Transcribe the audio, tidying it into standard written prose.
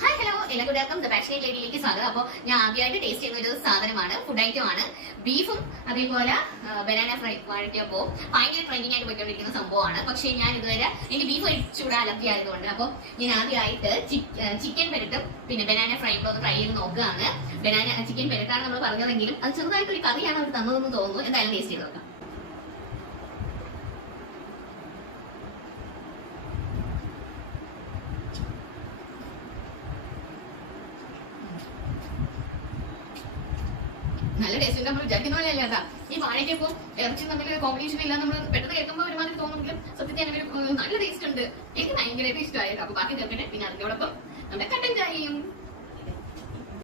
Hi hello എല്ലാവർക്കും the passionate ലേഡിയിലേക്ക് സ്വാഗതം. അപ്പോൾ ഞാൻ ആദ്യമായിട്ട് ടേസ്റ്റ് ചെയ്യുന്ന ഒരു സാധനമാണ്, ഫുഡ് ഐറ്റം ആണ്. ബീഫും അതേപോലെ ബനാന ഫ്രൈ വഴറ്റിയപ്പോൾ ഭയങ്കര ട്രെൻഡിങ് ആയിട്ട് പോയിക്കൊണ്ടിരിക്കുന്ന സംഭവമാണ്. പക്ഷേ ഞാൻ ഇതുവരെ എനിക്ക് ബീഫ് കഴിച്ചുകൂടെ അലർജി ആയതുകൊണ്ട് അപ്പോൾ ഞാൻ ആദ്യമായിട്ട് ചിക്കൻ പെരട്ടും പിന്നെ ബനാന ഫ്രൈ കൂടെ ഒന്ന് ട്രൈ ചെയ്ത് നോക്കുകയാണ്. ചിക്കൻ പെരട്ടാണ് നമ്മൾ പറഞ്ഞതെങ്കിലും അത് ചെറുതായിട്ടൊരു കറിയാണ് അവർ തന്നതെന്ന് തോന്നുന്നു. എന്തായാലും ടേസ്റ്റ് ചെയ്ത് നോക്കാം. നല്ല ടേസ്റ്റ് നമ്മൾ വിചാരിക്കുന്ന പോലെ അല്ല കേട്ടാ. ഈ വാഴയ്ക്കൊപ്പം ഇറച്ചി തമ്മിൽ കോമ്പിനേഷൻ ഇല്ല. നമ്മൾ പെട്ടെന്ന് കേൾക്കുമ്പോൾ ഒരുമാതിരി തോന്നുമെങ്കിലും സത്യത്തിൽ നല്ല ടേസ്റ്റ് ഉണ്ട്. എനിക്ക് ഭയങ്കരമായിട്ട് ഇഷ്ടമായത്. അപ്പൊ ബാക്കി ചേർക്കട്ടെ. പിന്നെ അതിനോടൊപ്പം നമ്മുടെ കട്ടൻ ചായയും